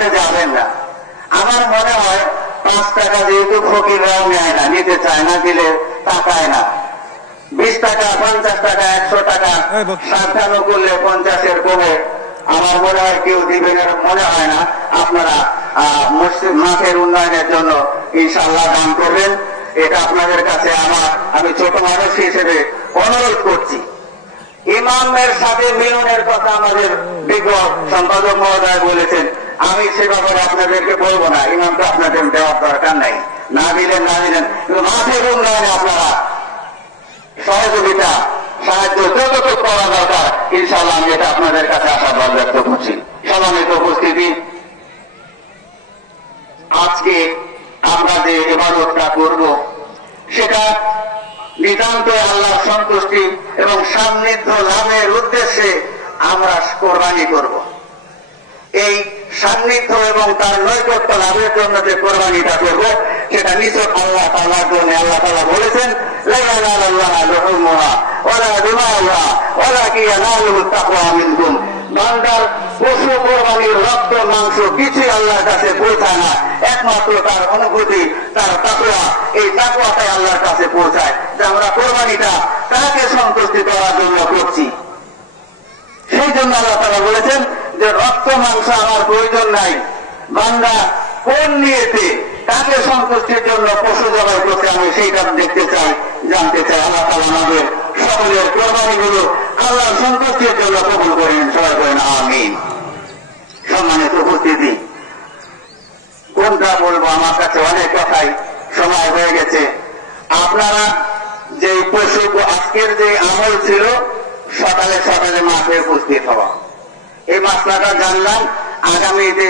হাটে যাবেন না। আমার মনে হয় 5 টাকা যেহেতু ফকিররাও নেয় না, নিতে চায় না, দিলে তাকায় না। 20 টাকা, 50 টাকা, 100 টাকা সাবধান করলে 50-এর কমে আমার মনে হয় কেউ দিবেন, মনে হয় না। আপনারা মসজিদ মাঠের উন্নয়নের জন্য ইনশাআল্লাহ দান করবেন, এটা আপনাদের কাছে আমি ছোট মানুষ হিসেবে অনুরোধ করছি। ইমামের সাথে মিলনের কথা আমাদের বিজ্ঞ সম্পাদক মহোদয় বলেছেন, আমি সে ব্যাপারে আপনাদেরকে বলবো না, ইমামকে আপনাদের দেওয়ার দরকার নাই, না দিলেন না দিলেন, কিন্তু মাঠের উন্নয়নে আপনারা সহযোগিতা সাহায্য যতটুকু করা দরকার ইনশাআল্লাহ আমি এটা আপনাদের কাছে আশাবাদ ব্যক্ত করছি। সম্মানিত উপস্থিতি, আজকে আমরা যে ইবাদতটা করব সেটা নিতান্ত আল্লাহর সন্তুষ্টি এবং সান্নিধ্য লাভের উদ্দেশ্যে আমরা কোরবানি করব। এই সান্নিধ্য এবং তার নৈকট্য লাভের জন্য যে কোরবানিটা করব সেটা নিছক আল্লাহ তাআলার জন্য। আল্লাহ তাআলা বলেছেন, লা ইলাহা ইল্লাল্লাহ লুহুমুহা ওয়ালা দিমাউহা ওয়ালাকিন ইয়ানালুহু তাকওয়া মিনকুম। বান্দার পশু কোরবানির রক্ত মাংস কিছুই আল্লাহর কাছে পৌঁছায় না, একমাত্র তার অনুভূতি, তার তাকওয়া, এই তাকওয়াটাই আল্লাহর কাছে পৌঁছায়। যে আমরা কোরবানিটা তাকে সন্তুষ্টি করার জন্য করছি। সেই জন্য আল্লাহ তাআলা বলেছেন যে রক্ত মাংস আমার প্রয়োজন নাই, বান্দা কোন নিয়েতে তাকে সন্তুষ্টির জন্য পশু জবাই করতে আমি সেইটা দেখতে চাই, জানতে চাই। আল্লাহ তাআলা আমাদের সকলের কোরবানিগুলো আল্লাহর সন্তুষ্টির জন্য কবুল করেন, সবাই করেন আমিন। সম্মানিত উপস্থিতি, কোনটা বলবো, আমার কাছে অনেক কথাই সময় হয়ে গেছে। আপনারা যে পশু আজকের যে আমল ছিল সকালে সকালে মাঠে উপস্থিত হওয়া, এই মাসলাটা জানলাম। আগামীতে